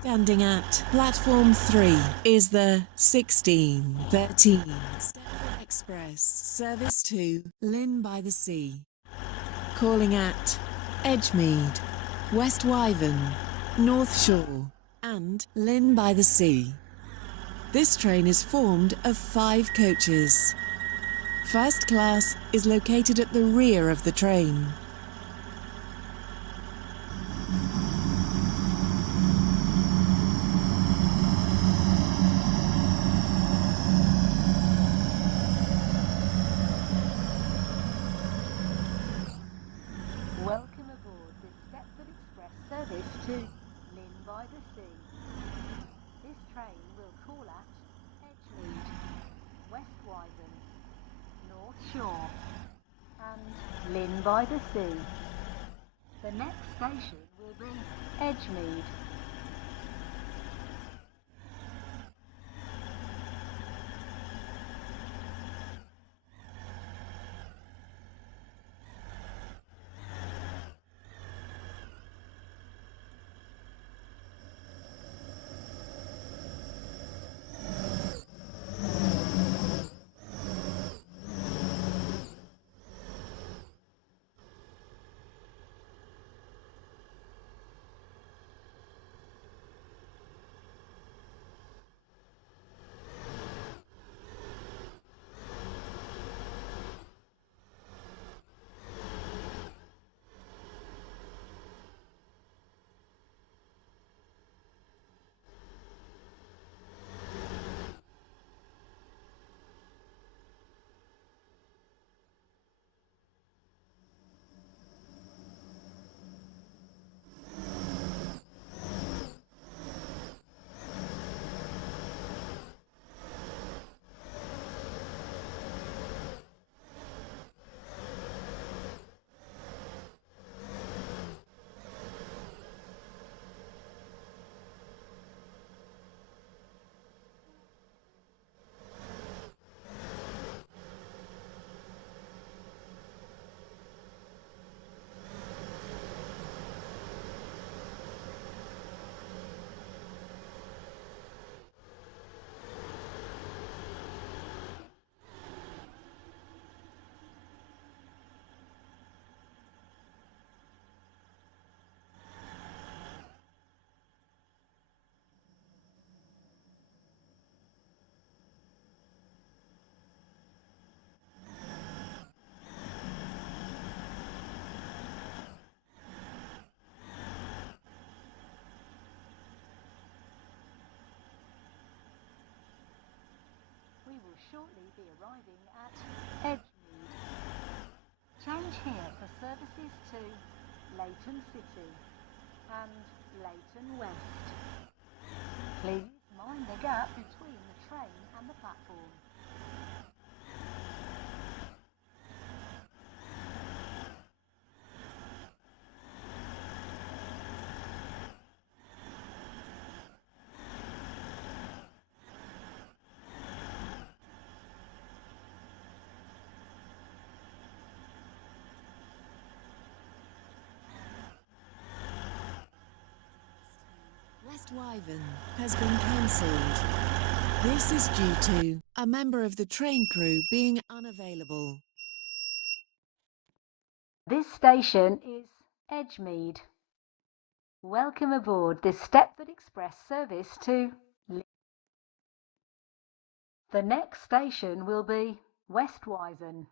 Standing at platform 3 is the 1613 Stepford Express service to Lynn by the Sea. Calling at Edgemead, West Wyvern, North Shore and Lynn by the Sea. This train is formed of 5 coaches. First class is located at the rear of the train. Welcome aboard the Stepford Express service to Lynn by the Sea. This train will call at Edgemead, West Wyvern, North Shore and Lynn by the Sea. The next station will be Edgemead. We will shortly be arriving at Edgemead. Change here for services to Leighton City and Leighton West. Please mind the gap between the train and the platform. West Wyvern has been cancelled. This is due to a member of the train crew being unavailable. This station is Edgemead. Welcome aboard the Stepford Express service to Lynn. The next station will be West Wyvern.